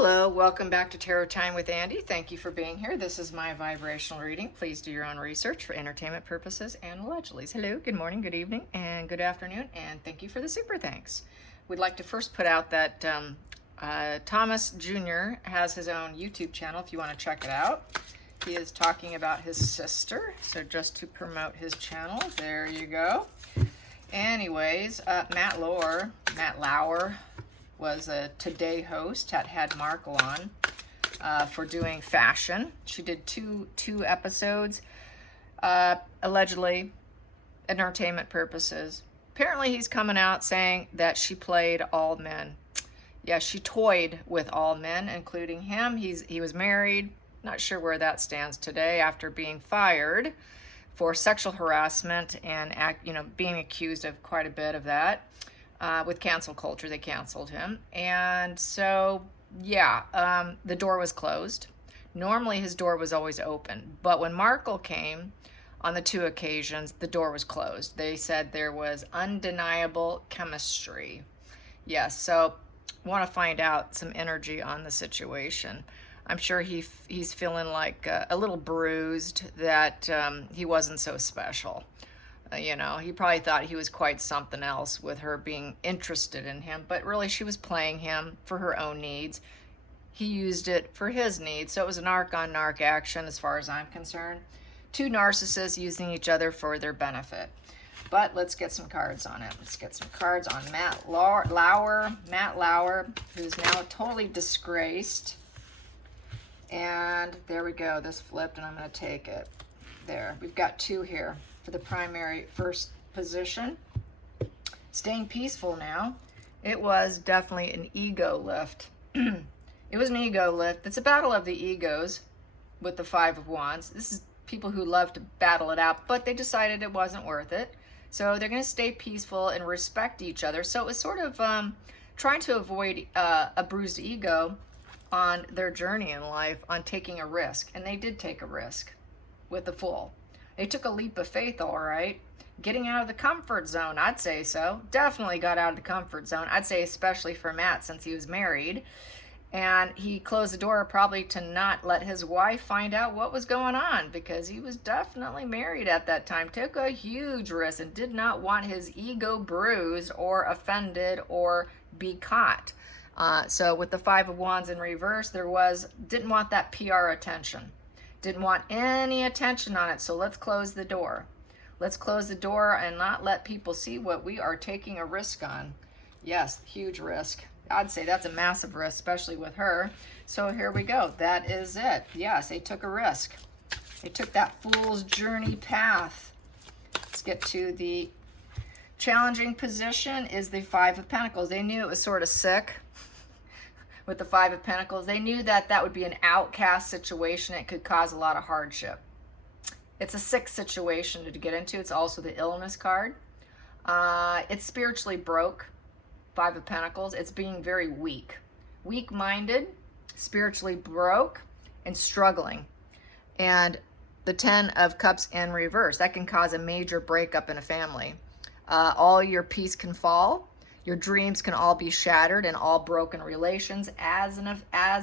Hello, welcome back to Tarot Time with Andy. Thank you for being here. This is my vibrational reading. Please do your own research for entertainment purposes and allegedly. Hello, good morning, good evening, and good afternoon, and thank you for the super thanks. We'd like to first put out that Thomas Jr. has his own YouTube channel if you want to check it out. He is talking about his sister, so just to promote his channel, there you go. Anyways, Matt Lauer was a Today host, had Markle on for doing fashion. She did two episodes, allegedly entertainment purposes. Apparently he's coming out saying that she played all men. Yeah, she toyed with all men, including him. He was married. Not sure where that stands today after being fired for sexual harassment and being accused of quite a bit of that. With cancel culture, they canceled him. And so, yeah, the door was closed. Normally his door was always open. But when Markle came on the two occasions, the door was closed. They said there was undeniable chemistry. Yes, so want to find out some energy on the situation. I'm sure he's feeling like a little bruised that he wasn't so special. He probably thought he was quite something else with her being interested in him, but really she was playing him for her own needs. He used it for his needs, so it was an narc-on-narc action as far as I'm concerned. Two narcissists using each other for their benefit. But let's get some cards on it. Let's get some cards on Matt Lauer, who's now totally disgraced. And there we go. This flipped, and I'm going to take it. There. We've got two here for the primary first position. Staying peaceful now. It was definitely an ego lift. It was an ego lift. It's a battle of the egos with the Five of Wands. This is people who love to battle it out, but they decided it wasn't worth it. So they're going to stay peaceful and respect each other. So it was sort of trying to avoid a bruised ego on their journey in life, on taking a risk. And they did take a risk with the Fool. They took a leap of faith, all right. Getting out of the comfort zone, I'd say so. Definitely got out of the comfort zone. I'd say especially for Matt, since he was married. And he closed the door probably to not let his wife find out what was going on, because he was definitely married at that time. Took a huge risk and did not want his ego bruised or offended or be caught. So with the Five of Wands in reverse, didn't want that PR attention. Didn't want any attention on it, so let's close the door. Let's close the door and not let people see what we are taking a risk on. Yes, huge risk. I'd say that's a massive risk, especially with her. So here we go. That is it. Yes, they took a risk. They took that fool's journey path. Let's get to the challenging position is the Five of Pentacles. They knew it was sort of sick. With the Five of Pentacles, they knew that would be an outcast situation. It could cause a lot of hardship. It's a sick situation to get into. It's also the illness card. It's spiritually broke, Five of Pentacles. It's being very weak-minded, spiritually broke, and struggling. And the Ten of Cups in reverse, that can cause a major breakup in a family. All your peace can fall. Your dreams can all be shattered and all broken relations as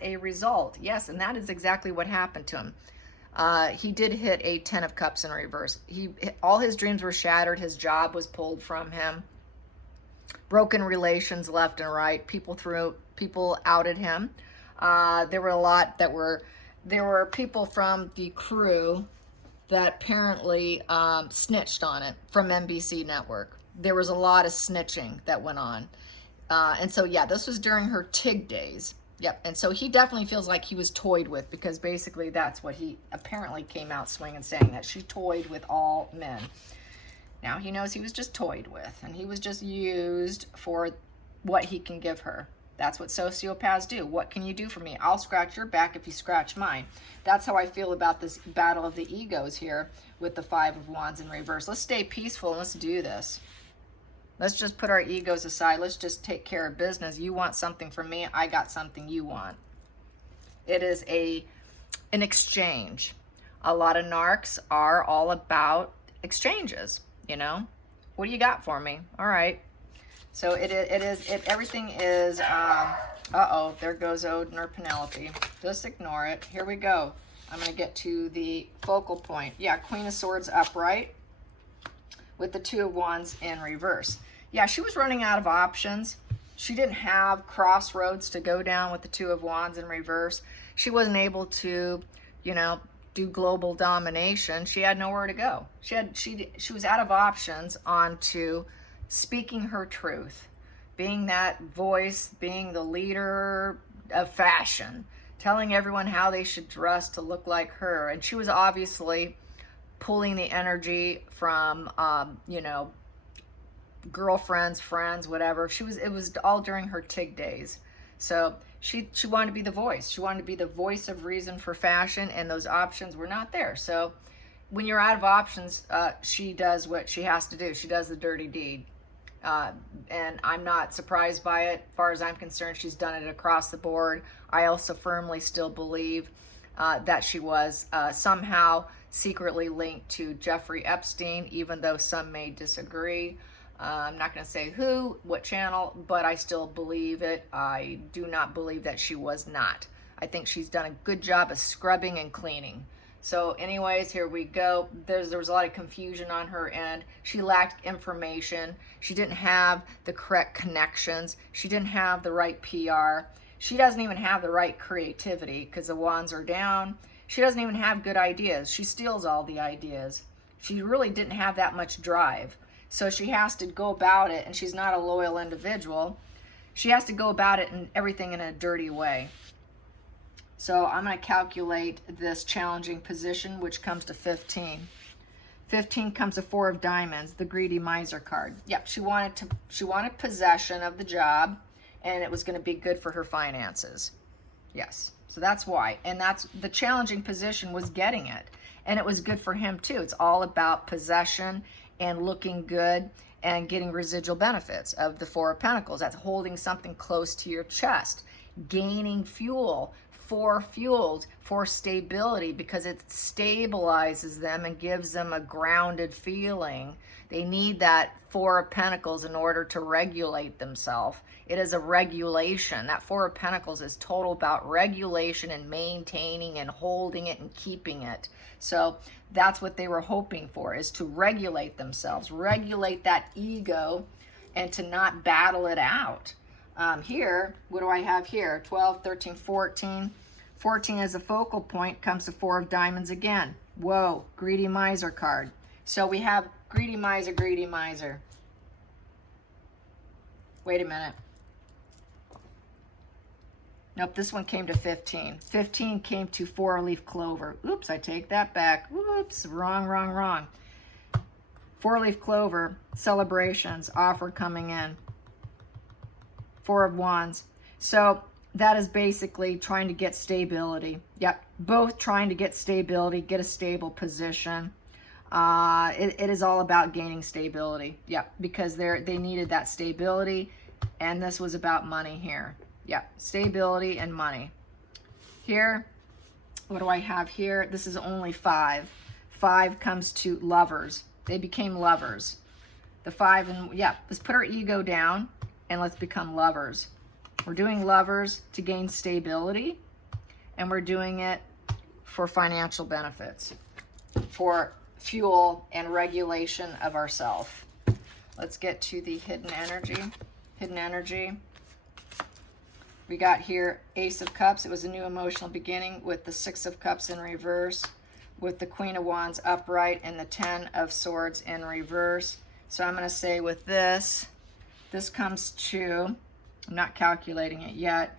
a result. Yes, and that is exactly what happened to him. He did hit a Ten of Cups in reverse. All his dreams were shattered. His job was pulled from him. Broken relations left and right. People outed him. There were people from the crew that apparently snitched on it from NBC Network. There was a lot of snitching that went on. And so, yeah, this was during her TIG days. Yep. And so he definitely feels like he was toyed with, because basically that's what he apparently came out swinging, saying that she toyed with all men. Now he knows he was just toyed with, and he was just used for what he can give her. That's what sociopaths do. What can you do for me? I'll scratch your back if you scratch mine. That's how I feel about this battle of the egos here with the Five of Wands in reverse. Let's stay peaceful and let's do this. Let's just put our egos aside. Let's just take care of business. You want something from me. I got something you want. It is an exchange. A lot of narcs are all about exchanges, What do you got for me? All right. So everything is, uh-oh, there goes Odin or Penelope. Just ignore it. Here we go. I'm going to get to the focal point. Yeah, Queen of Swords upright with the Two of Wands in reverse. Yeah, she was running out of options. She didn't have crossroads to go down with the Two of Wands in reverse. She wasn't able to, you know, do global domination. She had nowhere to go. She was out of options onto speaking her truth, being that voice, being the leader of fashion, telling everyone how they should dress to look like her. And she was obviously pulling the energy from, you know, girlfriends, friends, whatever. It was all during her TIG days. So she wanted to be the voice. She wanted to be the voice of reason for fashion, and those options were not there. So when you're out of options, she does what she has to do. She does the dirty deed. And I'm not surprised by it. As far as I'm concerned, she's done it across the board. I also firmly still believe that she was somehow secretly linked to Jeffrey Epstein, even though some may disagree. I'm not going to say who, what channel, but I still believe it. I do not believe that she was not. I think she's done a good job of scrubbing and cleaning. So anyways, here we go. There was a lot of confusion on her end. She lacked information. She didn't have the correct connections. She didn't have the right PR. She doesn't even have the right creativity because the wands are down. She doesn't even have good ideas. She steals all the ideas. She really didn't have that much drive. So she has to go about it, and she's not a loyal individual. She has to go about it and everything in a dirty way. So I'm going to calculate this challenging position, which comes to 15. 15 comes to Four of Diamonds, the greedy miser card. Yep, she wanted possession of the job, and it was going to be good for her finances. Yes, so that's why. And that's the challenging position was getting it, and it was good for him too. It's all about possession and looking good and getting residual benefits of the Four of Pentacles. That's holding something close to your chest, gaining fuel for stability, because it stabilizes them and gives them a grounded feeling. They need that Four of Pentacles in order to regulate themselves. It is a regulation. That Four of Pentacles is total about regulation and maintaining and holding it and keeping it. So that's what they were hoping for, is to regulate themselves, regulate that ego, and to not battle it out. Here, what do I have here? 12, 13, 14. 14 as a focal point comes to Four of Diamonds again. Whoa, greedy miser card. So we have greedy miser, greedy miser. Wait a minute. Nope, this one came to 15. 15 came to four-leaf clover. Oops, I take that back. Oops, wrong. Four-leaf clover, celebrations, offer coming in. Four of Wands. So that is basically trying to get stability. Yep, both trying to get stability, get a stable position. It is all about gaining stability. Yep, because they needed that stability, and this was about money here. Yep, stability and money. Here, what do I have here? This is only 5. 5 comes to lovers. They became lovers. The 5, and yeah, let's put our ego down and let's become lovers. We're doing lovers to gain stability, and we're doing it for financial benefits, for fuel and regulation of ourselves. Let's get to the hidden energy. Hidden energy. We got here Ace of Cups. It was a new emotional beginning with the Six of Cups in reverse, with the Queen of Wands upright and the 10 of Swords in reverse. So I'm going to say with this comes to, I'm not calculating it yet,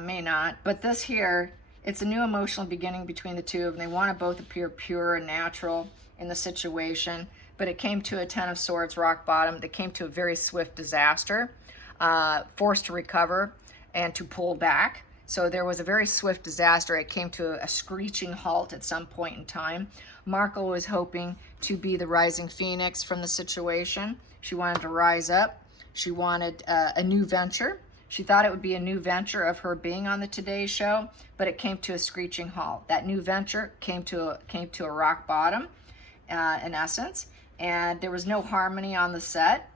may not, but this here, it's a new emotional beginning between the two of them. They want to both appear pure and natural in the situation, but it came to a 10 of Swords, rock bottom. That came to a very swift disaster, forced to recover and to pull back. So there was a very swift disaster. It came to a screeching halt at some point in time. Markle was hoping to be the rising phoenix from the situation. She wanted to rise up. She wanted a new venture. She thought it would be a new venture of her being on the Today Show, but it came to a screeching halt. That new venture came to a rock bottom, in essence, and there was no harmony on the set.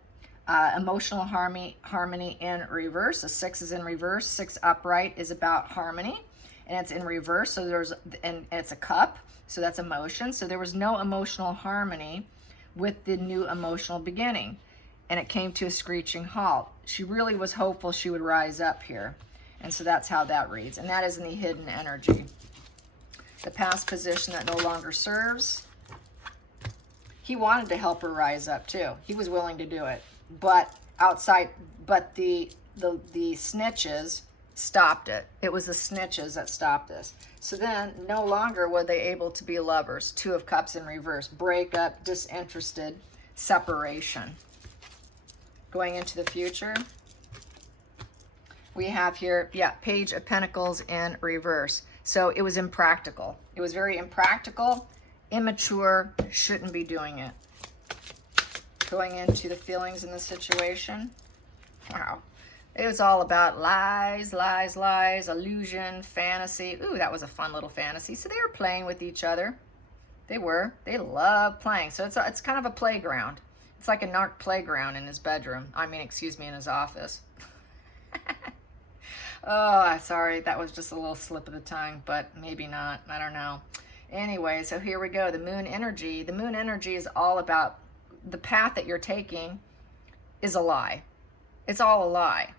Emotional harmony in reverse. A 6 is in reverse. 6 upright is about harmony, and it's in reverse. So and it's a cup, so that's emotion. So there was no emotional harmony with the new emotional beginning, and it came to a screeching halt. She really was hopeful she would rise up here, and so that's how that reads. And that is in the hidden energy. The past position that no longer serves. He wanted to help her rise up too. He was willing to do it. But the snitches stopped it. It was the snitches that stopped this. So then no longer were they able to be lovers. 2 of Cups in reverse. Breakup, disinterested, separation. Going into the future, we have here, Page of Pentacles in reverse. So it was impractical. It was very impractical, immature, shouldn't be doing it. Going into the feelings in the situation. Wow. It was all about lies, lies, lies, illusion, fantasy. Ooh, that was a fun little fantasy. So they were playing with each other. They were. They love playing. So it's kind of a playground. It's like a narc playground in his bedroom. In his office. Oh, sorry. That was just a little slip of the tongue, but maybe not. I don't know. Anyway, so here we go. The moon energy. The moon energy is all about the path that you're taking is a lie. It's all a lie.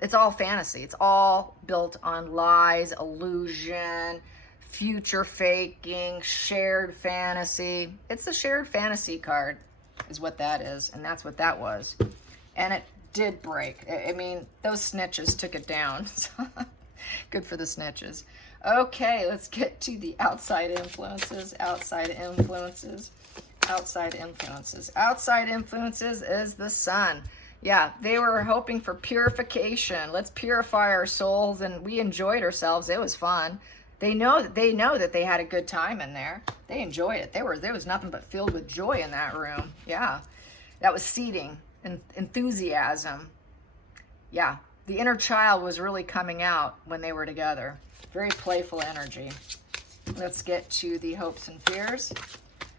It's all fantasy. It's all built on lies, illusion, future faking, shared fantasy. It's a shared fantasy card is what that is, and that's what that was. And it did break. I mean, those snitches took it down. Good for the snitches. Okay, let's get to the outside influences. Outside influences. Outside influences. Outside influences is the sun. Yeah, they were hoping for purification. Let's purify our souls, and we enjoyed ourselves. It was fun. They know that they had a good time in there. They enjoyed it. There was nothing but filled with joy in that room. Yeah, that was seeding and enthusiasm. Yeah, the inner child was really coming out when they were together. Very playful energy. Let's get to the hopes and fears.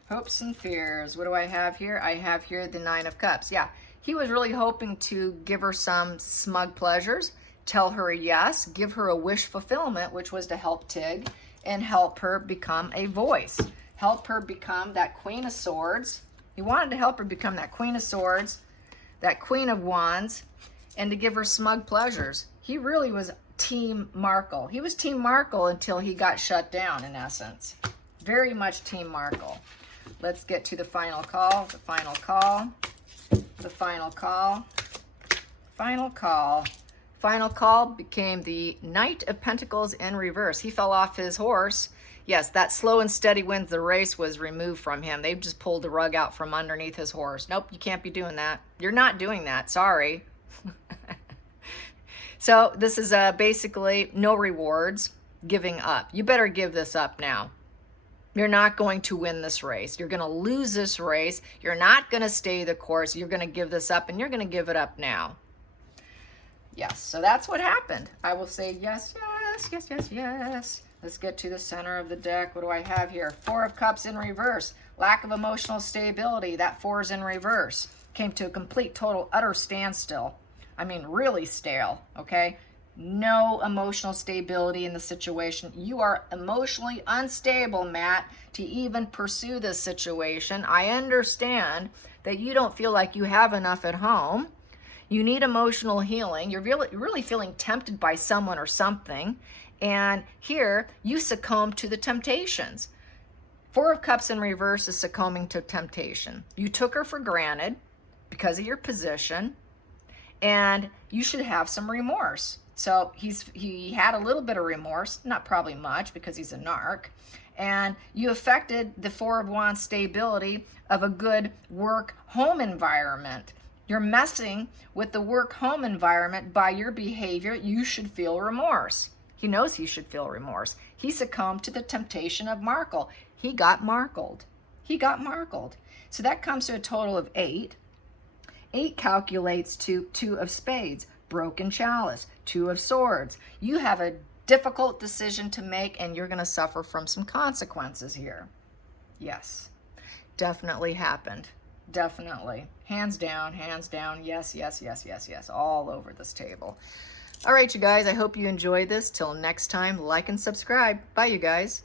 Hopes and fears. What do I have here? I have here the 9 of Cups. Yeah, he was really hoping to give her some smug pleasures, tell her yes, give her a wish fulfillment, which was to help Tig and help her become a voice. Help her become that Queen of Swords. He wanted to help her become that Queen of Swords, that Queen of Wands, and to give her smug pleasures. He really was Team Markle. He was Team Markle until he got shut down, in essence. Very much Team Markle. Let's get to the final call. The final call. The final call. Final call. Final call became the Knight of Pentacles in reverse. He fell off his horse. Yes, that slow and steady wins the race was removed from him. They just pulled the rug out from underneath his horse. Nope, you can't be doing that. You're not doing that. Sorry. So this is basically no rewards, giving up. You better give this up now. You're not going to win this race. You're going to lose this race. You're not going to stay the course. You're going to give this up, and you're going to give it up now. Yes, so that's what happened. I will say yes, yes, yes, yes, yes. Let's get to the center of the deck. What do I have here? 4 of Cups in reverse. Lack of emotional stability. That 4 is in reverse. Came to a complete, total, utter standstill. I mean, really stale, okay? No emotional stability in the situation. You are emotionally unstable, Matt, to even pursue this situation. I understand that you don't feel like you have enough at home. You need emotional healing. You're really feeling tempted by someone or something. And here, you succumb to the temptations. 4 of Cups in reverse is succumbing to temptation. You took her for granted because of your position, and you should have some remorse. So he had a little bit of remorse, not probably much because he's a narc. And you affected the 4 of Wands stability of a good work-home environment. You're messing with the work-home environment by your behavior. You should feel remorse. He knows he should feel remorse. He succumbed to the temptation of Markle. He got markled. He got markled. So that comes to a total of 8. 8 calculates to 2 of Spades, broken chalice, 2 of Swords. You have a difficult decision to make, and you're going to suffer from some consequences here. Yes, definitely happened. definitely. Hands down, yes, yes, yes, yes, yes, all over this table. All right, you guys, I hope you enjoyed this. Till next time, like and subscribe. Bye, you guys.